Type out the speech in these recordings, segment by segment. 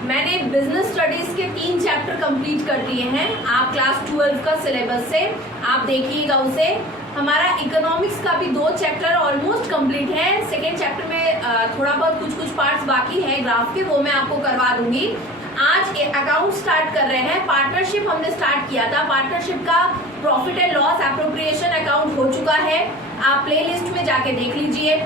मैंने business studies के 3 chapter complete कर दिए हैं। आप क्लास 12 का सिलेबस से आप देखिएगा उसे। हमारा इकोनॉमिक्स का भी 2 चैप्टर ऑलमोस्ट कंप्लीट है। सेकेंड चैप्टर में थोड़ा बहुत कुछ पार्ट्स बाकी है ग्राफ के, वो मैं आपको करवा दूंगी। आज अकाउंट स्टार्ट कर रहे हैं। पार्टनरशिप हमने स्टार्ट किया था। पार्टनरशिप का profit and loss appropriation account हो चुका है, आप प्लेलिस्ट में जाके देख लीजिए।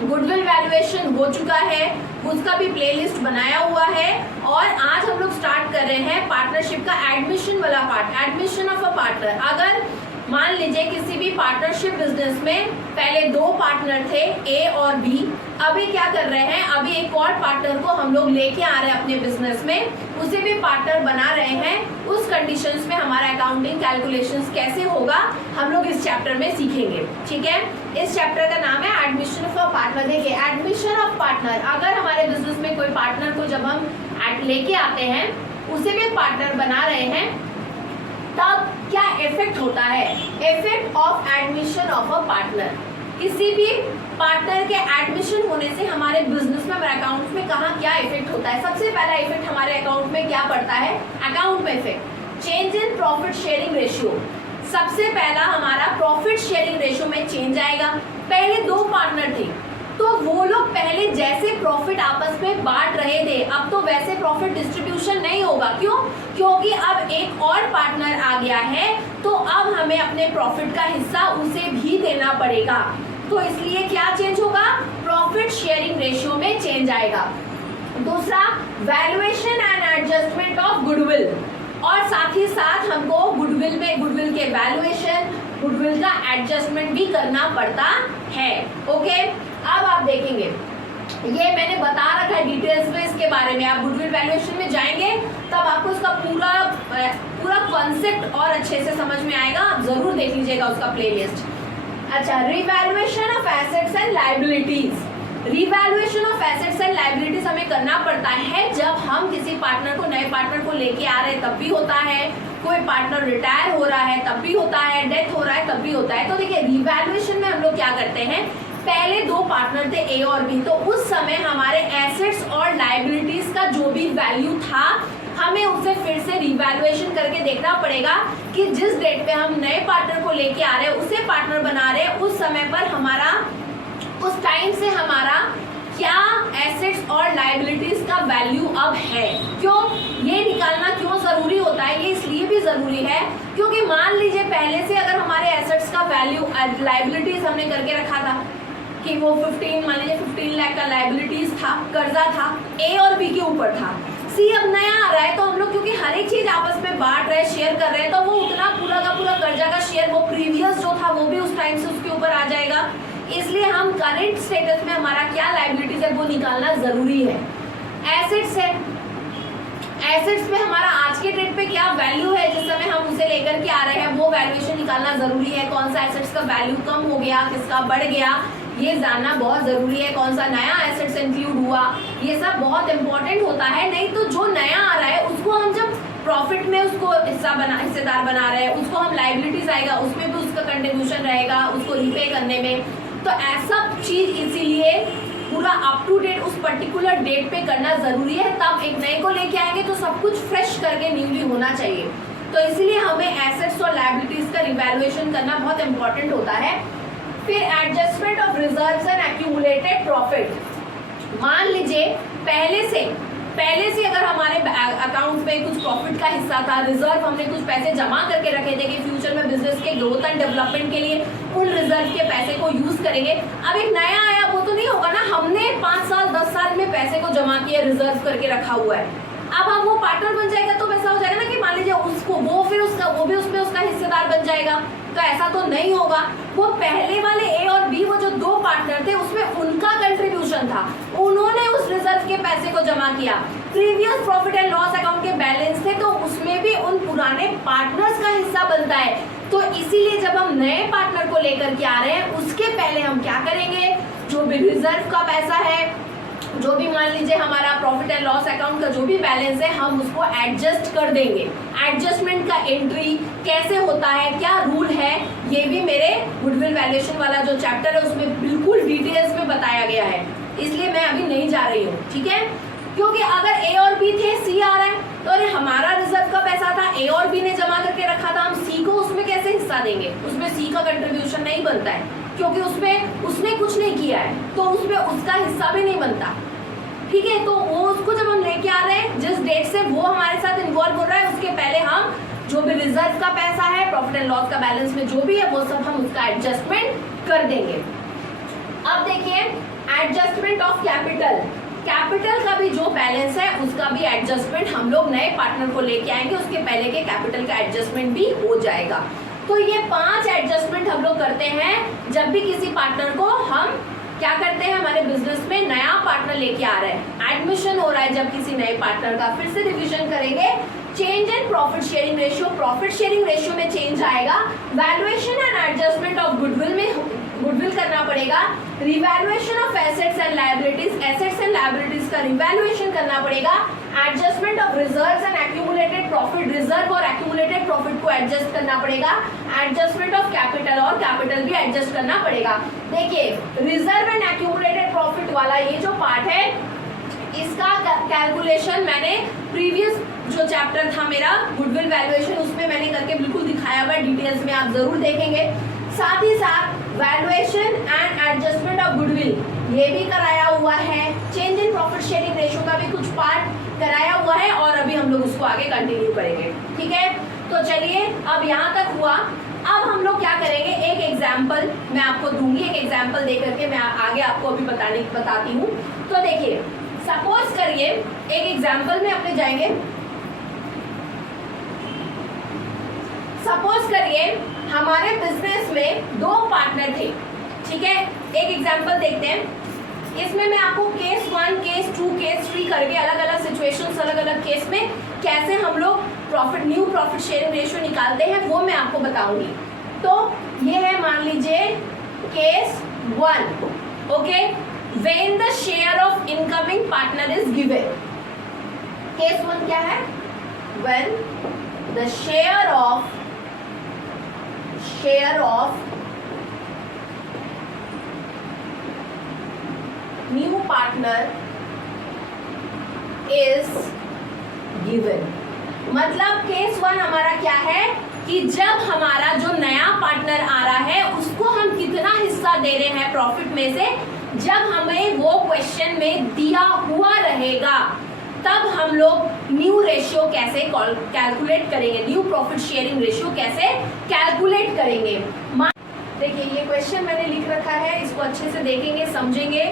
गुडविल वैल्यूएशन हो चुका है, उसका भी प्लेलिस्ट बनाया हुआ है। और आज हम लोग स्टार्ट कर रहे हैं पार्टनरशिप का एडमिशन वाला part, admission of a partner. अगर मान लीजिए किसी भी पार्टनरशिप बिजनेस में पहले 2 पार्टनर थे, ए और बी, अभी क्या कर रहे हैं, अभी एक और पार्टनर को हम लोग लेके आ रहे हैं अपने बिजनेस में, उसे भी पार्टनर बना रहे हैं। उस कंडीशंस में हमारा अकाउंटिंग कैलकुलेशंस कैसे होगा हम लोग इस चैप्टर में सीखेंगे। ठीक है, इस चैप्टर का नाम है एडमिशन ऑफ अ पार्टनर। देखिए, एडमिशन ऑफ पार्टनर, अगर हमारे बिजनेस में कोई पार्टनर को जब हम लेके आते हैं, उसे भी पार्टनर बना रहे हैं, तब क्या इफेक्ट होता है। Effect of admission of a partner, किसी भी पार्टनर के एडमिशन होने से हमारे बिजनेस में, हमारे अकाउंट में कहाँ क्या इफेक्ट होता है। सबसे पहला इफेक्ट हमारे अकाउंट में क्या पड़ता है, अकाउंट में effect change in profit sharing ratio. सबसे पहला हमारा प्रॉफिट शेयरिंग रेशियो में चेंज आएगा। पहले 2 पार्टनर थे, तो वो लोग पहले जैसे प्रॉफिट आपस में बांट रहे थे, अब तो वैसे प्रॉफिट डिस्ट्रीब्यूशन नहीं होगा। क्यों? क्योंकि अब एक और पार्टनर आ गया है, तो अब हमें अपने प्रॉफिट का हिस्सा उसे भी देना पड़ेगा। तो इसलिए क्या चेंज होगा, प्रॉफिट शेयरिंग रेशियो में चेंज आएगा। दूसरा, valuation and adjustment of goodwill, और साथ ही साथ हमको गुडविल में, गुडविल के वैल्यूएशन, गुडविल का एडजस्टमेंट भी करना पड़ता है। ओके, अब आप देखेंगे, ये मैंने बता रखा है डिटेल्स में इसके बारे में। आप गुडविल वैल्यूएशन में जाएंगे तब आपको उसका पूरा कॉन्सेप्ट और अच्छे से समझ में आएगा। आप जरूर देख लीजिएगा उसका प्लेलिस्ट। अच्छा, revaluation of assets and liabilities. Revaluation of assets and liabilities हमें करना पड़ता है जब हम किसी पार्टनर को, नए पार्टनर को लेके आ रहे हैं, तब भी होता है। कोई पार्टनर रिटायर हो रहा है तब भी होता है, डेथ हो रहा है तब भी होता है। तो देखिए, रिवैल्यूएशन में हम लोग क्या करते हैं, पहले 2 पार्टनर थे, ए और बी, तो उस समय हमारे एसेट्स और लायबिलिटीज का जो भी वैल्यू था, हमें उसे फिर से रिवैल्यूएशन करके देखना पड़ेगा कि जिस डेट पे हम नए पार्टनर को लेके आ रहे हैं, उसे पार्टनर बना रहे हैं, उस समय पर हमारा, उस टाइम से हमारा क्या एसेट्स और लायबिलिटीज का वैल्यू अब है। क्यों ये निकालना क्यों जरूरी होता है, ये इसलिए भी जरूरी है क्योंकि मान लीजिए पहले से अगर हमारे एसेट्स का वैल्यू, लायबिलिटीज हमने करके रखा था कि वो 15, मान लीजिए 15 लाख का लायबिलिटीज था, कर्जा था, ए और बी के ऊपर था। सी अब नया आ रहा है, तो हम लोग क्योंकि हर एक चीज आपस में बांट रहे हैं, शेयर कर रहे हैं, तो वो उतना पूरा का पूरा कर्जा का शेयर, वो प्रीवियस जो था वो भी उस टाइम से उसके ऊपर आ जाएगा। इसलिए हम करंट स्टेटस में हमारा क्या लायबिलिटीज है वो निकालना जरूरी है। एसेट्स है, एसेट्स पे हमारा आज के डेट पे क्या वैल्यू है, जिस समय हम उसे लेकर के आ रहे हैं, वो वैल्यूएशन निकालना जरूरी है। कौन सा एसेट्स का वैल्यू कम हो गया, किसका बढ़ गया, ये जानना बहुत जरूरी है। कौन सा नया एसेट्स इंक्लूड हुआ, ये सब बहुत इंपॉर्टेंट होता है। नहीं तो जो नया आ रहा है उसको हम जब प्रॉफिट में उसको हिस्सेदार बना रहे हैं, उसको हम लायबिलिटीज आएगा, उसमें भी उसका कंट्रीब्यूशन रहेगा उसको रीपे करने में। तो ऐसा चीज इसीलिए पूरा अप टू डेट उस पर्टिकुलर डेट पे करना जरूरी है। तब एक नए को लेके आएंगे तो सब कुछ फ्रेश करके न्यूली होना चाहिए। तो इसलिए हमें एसेट्स और लायबिलिटीज का रिवैल्यूएशन करना बहुत इंपॉर्टेंट होता है। फिर adjustment of reserves and accumulated profit. मान लीजिए पहले से अगर हमारे अकाउंट में कुछ प्रॉफिट का हिस्सा था, रिजर्व हमने कुछ पैसे जमा करके रखे थे कि फ्यूचर में बिजनेस के ग्रोथ एंड डेवलपमेंट के लिए उन रिजर्व के पैसे को यूज करेंगे। अब एक नया आया, वो तो नहीं होगा ना, हमने 5 साल 10 साल में पैसे को जमा किया, रिजर्व करके रखा हुआ है। अब हम वो पार्टनर बन जाएगा तो वैसा हो जाएगा ना कि मान लीजिए उसको, वो फिर उसका, वो भी उसमें उसका हिस्सेदार बन जाएगा। तो ऐसा तो नहीं होगा। वो पहले वाले ए और बी, वो जो 2 पार्टनर थे, उसमें उनका कंट्रीब्यूशन था, उन्होंने उस रिजर्व के पैसे को जमा किया। Previous profit and loss account के बैलेंस थे, तो उसमें भी उन पुराने पार्टनर्स का हिस्सा बनता है। तो इसीलिए जब हम नए पार्टनर को लेकर के आ रहे हैं, उसके पहले हम क्या करेंगे, जो भी रिजर्व का पैसा है, जो भी मान लीजिए हमारा प्रॉफिट एंड लॉस अकाउंट का जो भी बैलेंस है, हम उसको एडजस्ट कर देंगे। एडजस्टमेंट का एंट्री कैसे होता है, क्या रूल है, ये भी मेरे गुडविल वैल्यूएशन वाला जो चैप्टर है उसमें बिल्कुल डिटेल्स में बताया गया है। इसलिए मैं अभी नहीं जा रही हूँ, ठीक है। क्योंकि अगर ए और बी थे ए और बी ने जमा करके रखा था, हम सी को उसमें कैसे हिस्सा देंगे? उसमें सी का कंट्रीब्यूशन नहीं बनता है, क्योंकि उसमें उसने कुछ नहीं किया है, तो उसमें उसका हिस्सा भी नहीं बनता। ठीक है, तो वो उसको जब हम लेके आ रहे हैं, जिस डेट से वो हमारे साथ इन्वॉल्व हो रहा है, उसके पहले हम जो भी रिजर्व का पैसा है, प्रॉफिट एंड लॉस का बैलेंस में जो भी है, वो सब हम उसका एडजस्टमेंट कर देंगे। अब देखिए एडजस्टमेंट ऑफ कैपिटल, कैपिटल का भी जो बैलेंस है उसका भी एडजस्टमेंट हम लोग नए पार्टनर को लेके आएंगे, उसके पहले के कैपिटल का एडजस्टमेंट भी हो जाएगा। तो ये 5 एडजस्टमेंट हम लोग करते हैं जब भी किसी पार्टनर को हम क्या करते हैं, हमारे बिजनेस में नया पार्टनर लेके आ रहे हैं, एडमिशन हो रहा है जब किसी नए पार्टनर का, फिर से रिवीजन करेंगे। Change in profit sharing ratio, profit sharing ratio में चेंज आएगा। Valuation and adjustment of goodwill में गुडविल करना पड़ेगा। Revaluation of assets and liabilities, assets and liabilities का रिवैल्यूएशन करना पड़ेगा। Adjustment of reserves and accumulated profit, reserve और accumulated profit को एडजस्ट करना पड़ेगा। एडजस्टमेंट ऑफ कैपिटल, और कैपिटल भी एडजस्ट करना पड़ेगा। देखिए रिजर्व एंड एक्यूमुलेटेड प्रॉफिट वाला ये जो पार्ट है, इसका कैलकुलेशन मैंने प्रीवियस जो चैप्टर था मेरा गुडविल वैल्यूएशन, उसमें मैंने करके बिल्कुल दिखाया हुआ है, डिटेल्स में आप जरूर देखेंगे। साथ ही साथ valuation and adjustment of goodwill ये भी कराया हुआ है। Change in profit sharing ratio का भी कुछ पार्ट कराया हुआ है, और अभी हम लोग उसको आगे कंटिन्यू करेंगे। ठीक है, तो चलिए अब यहाँ तक हुआ। अब हम लोग क्या करेंगे, एक एग्जाम्पल मैं आपको दूंगी, एक एग्जाम्पल दे करके मैं आगे आपको अभी बताती हूँ। तो देखिए सपोज करिए, एक एग्जाम्पल में अपने जाएंगे। सपोज करिए हमारे बिजनेस में 2 पार्टनर थे। ठीक है, एक एग्जाम्पल देखते हैं। इसमें मैं आपको केस 1, केस 2, केस 3 करके अलग अलग सिचुएशंस, अलग अलग केस में कैसे हम लोग न्यू प्रॉफिट शेयरिंग रेशियो निकालते हैं, वो मैं आपको बताऊंगी। तो ये है, मान लीजिए case 1, okay, when the share of incoming partner is given. Case 1 क्या है, when the share of new partner is given. मतलब केस 1 हमारा क्या है कि जब हमारा जो नया पार्टनर आ रहा है उसको हम कितना हिस्सा दे रहे हैं प्रॉफिट में से, जब हमें वो क्वेश्चन में दिया हुआ रहेगा, तब हम लोग न्यू रेशियो कैसे कैलकुलेट करेंगे, न्यू प्रॉफिट शेयरिंग रेशियो कैसे कैलकुलेट करेंगे। देखिए ये क्वेश्चन मैंने लिख रखा है, इसको अच्छे से देखेंगे, समझेंगे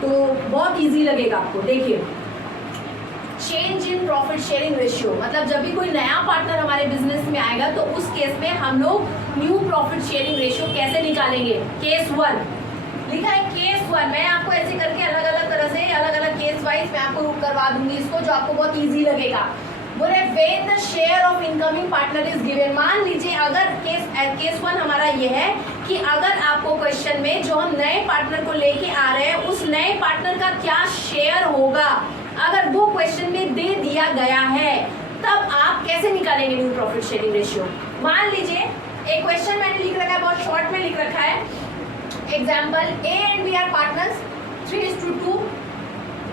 तो बहुत इजी लगेगा आपको। देखिए change in profit sharing ratio, मतलब जब भी कोई नया पार्टनर हमारे बिजनेस में आएगा तो उस केस में हम लोग न्यू प्रॉफिट शेयरिंग रेशियो कैसे निकालेंगे। केस 1 लिखा है, केस 1 मैं आपको ऐसे करके अलग अलग तरह से अलग अलग केस वाइज मैं आपको करवा दूंगी इसको, जो आपको बहुत इजी लगेगा। बोले when the share of incoming partner is given. मान लीजिए अगर केस 1 हमारा ये है कि अगर आपको क्वेश्चन में जो हम नए पार्टनर को लेके आ रहे हैं उस नए पार्टनर का क्या शेयर होगा, अगर वो क्वेश्चन में दे दिया गया है, तब आप कैसे निकालेंगे न्यू प्रॉफिट शेयरिंग रेशियो। मान लीजिए एक क्वेश्चन मैंने लिख रखा है, बहुत शॉर्ट में लिख रखा है। Example, A and B are partners, 3:2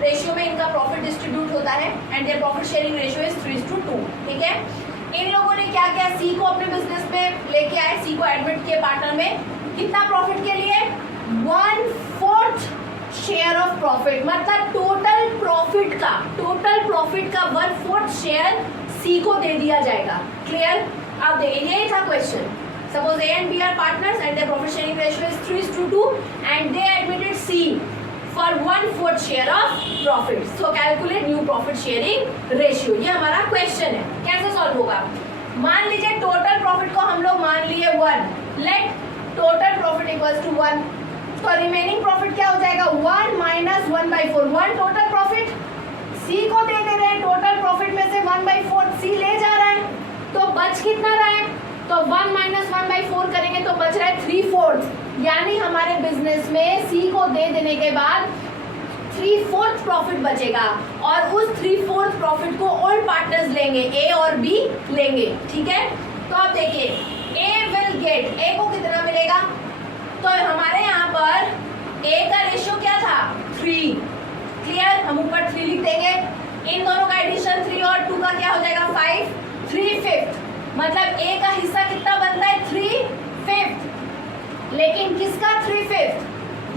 ratio में इनका प्रॉफिट डिस्ट्रीब्यूट होता है and their profit sharing ratio is 3:2। ठीक है, इन लोगों ने क्या किया, सी को अपने बिजनेस में लेके आए, सी को एडमिट किए पार्टनर में, कितना प्रॉफिट के लिए, 1/4 शेयर ऑफ प्रॉफिट, मतलब टोटल प्रॉफिट का 1/4 शेयर सी को दे दिया जाएगा। क्लियर। अब देखिए यही था question. Suppose A and B are partners and their profit sharing ratio is 3:2 and they admitted C for 1/4 share of profit. So calculate new profit sharing ratio. ये हमारा क्वेश्चन है, कैसे सॉल्व होगा। मान लीजिए टोटल प्रॉफिट को हम लोग मान लिए 1, let total profit equals to 1, तो रिमेनिंग प्रॉफिट क्या हो जाएगा, 1 - 1/4। 1 टोटल प्रॉफिट सी को दे रहे हैं, टोटल प्रॉफिट में से 1/4 सी ले जा रहा है, तो बच कितना रहा है, तो 1 - 1/4 करेंगे तो बच रहा है 3/4। यानी हमारे बिजनेस में सी को दे देने के बाद 3/4 प्रॉफिट बचेगा, और उस 3/4 प्रॉफिट को ऑल पार्टनर्स लेंगे, ए और बी लेंगे। ठीक है, तो अब देखिए ए विल गेट, ए को कितना मिलेगा, तो हमारे यहाँ पर ए का रेशियो क्या था, 3। क्लियर, हम ऊपर 3 लिख देंगे, इन दोनों का एडिशन 3 और 2 का क्या हो जाएगा 5, 3/5। मतलब ए का हिस्सा कितना बनता है 3/5, लेकिन किसका 3/5,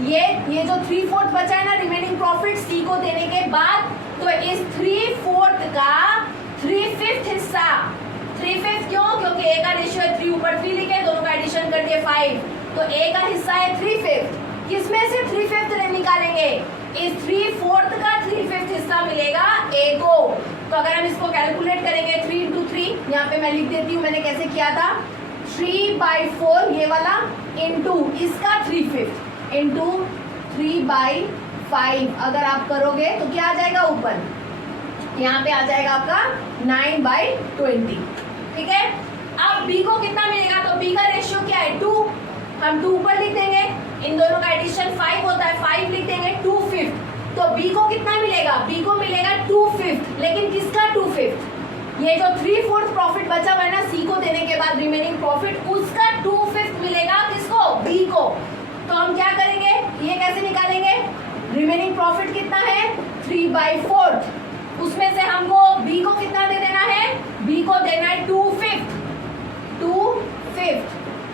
ये जो 3/4 बचा है ना रिमेनिंग प्रॉफिट सी को देने के बाद, तो इस 3/4 का 3/5 हिस्सा, 3/5 क्यों, क्योंकि ए का रेशियो है 3 ऊपर 3 लिखे, दोनों का एडिशन कर दिए 5, तो ए का हिस्सा है 3/5, किसमें से 3/5 निकालेंगे, इस 3/4 का 3/5 हिस्सा मिलेगा ए को। तो अगर हम इसको कैलकुलेट करेंगे 3 × 3, यहाँ पे मैं लिख देती हूँ मैंने कैसे किया था, 3/4 ये वाला इंटू इसका 3/5 इंटू 3/5, अगर आप करोगे तो क्या आ जाएगा ऊपर, यहाँ पे आ जाएगा आपका 9/20, ठीक है। अब b को कितना मिलेगा, तो b का रेशियो क्या है 2, हम 2 ऊपर लिख देंगे, इन दोनों का एडिशन 5 होता है, 5 लिख देंगे 2/5, तो b को कितना मिलेगा, b को मिलेगा 2/5, लेकिन किसका 2/5, ये जो 3/4 प्रॉफिट बचा हुआ है ना सी को देने के बाद रिमेनिंग प्रॉफिट, उसका 2/5 मिलेगा किसको, b को। तो हम क्या करेंगे, ये कैसे निकालेंगे, रिमेनिंग प्रॉफिट कितना है 3/4, उसमें से हमको b को कितना दे देना है, b को देना है 2/5,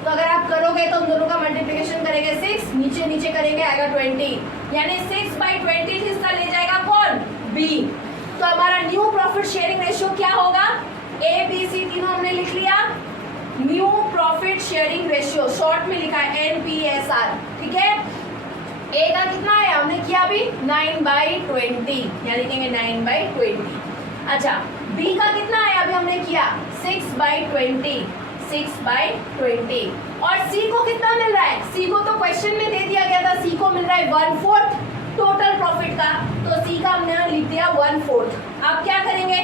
तो अगर आप करोगे तो उन दोनों का मल्टीप्लिकेशन करेंगे 6, नीचे नीचे करेंगे आएगा 20, यानी 6/20 हिस्सा ले जाएगा कौन, b। तो हमारा न्यू प्रॉफिट शेयरिंग रेशियो क्या होगा, ए बी सी तीनों हमने लिख लिया, new profit sharing ratio short में लिखा है NPSR, ठीक है। ए का कितना है हमने किया अभी 9/20, यहाँ लिखेंगे 9/20। अच्छा बी का कितना है अभी हमने किया 6/20, 6/20, और सी को कितना मिल रहा है, सी को तो क्वेश्चन में दे दिया गया था, सी को मिल रहा है 1/4 टोटल प्रॉफिट का, तो सी का हमने लिख दिया 1/4। अब क्या करेंगे,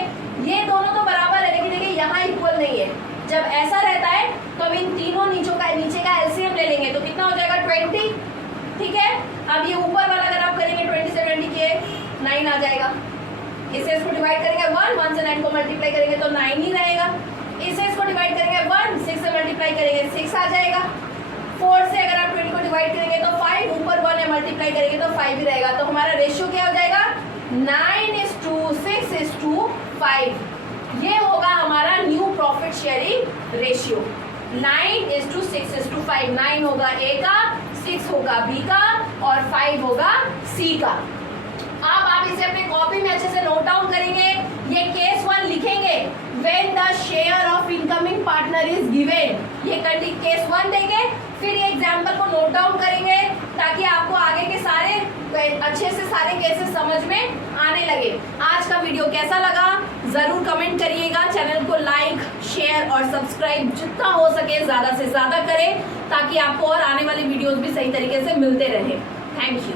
ये दोनों तो बराबर है, लेकिन देखिए यहाँ इक्वल नहीं है, जब ऐसा रहता है तो हम इन तीनों नीचे का एलसीएम ले लेंगे, तो कितना हो जाएगा 20, ठीक है। अब ये ऊपर वाला अगर आप करेंगे 20 से 20 किए 9 आ जाएगा, इसे इसको डिवाइड करेंगे 1 से 9 को मल्टीप्लाई करेंगे तो 9 ही रहेगा, इसे इसको डिवाइड करेंगे 1 6 से मल्टीप्लाई करेंगे 6 आ जाएगा, 4 से अगर आप 20 को डिवाइड करेंगे तो 5, ऊपर 1 है मल्टीप्लाई करेंगे तो 5 ही रहेगा, तो हमारा रेशियो क्या हो जाएगा 9:6:5, ये होगा हमारा न्यू प्रॉफिट शेयरिंग रेशियो, 9:6:5, 9 होगा ए का, 6 होगा बी का और 5 होगा सी का। अब आप इसे अपने कॉपी में अच्छे से नोट डाउन करेंगे, ये केस 1 लिखेंगे, when the share of incoming partner is given, ये केस 1 देंगे, फिर ये एग्जाम्पल को नोट डाउन करेंगे ताकि आपको आगे के सारे अच्छे से सारे केसेस समझ में आने लगे। आज का वीडियो कैसा लगा जरूर कमेंट करिएगा, चैनल को लाइक शेयर और सब्सक्राइब जितना हो सके ज़्यादा से ज़्यादा करें ताकि आपको और आने वाली वीडियोस भी सही तरीके से मिलते रहे। Thank you.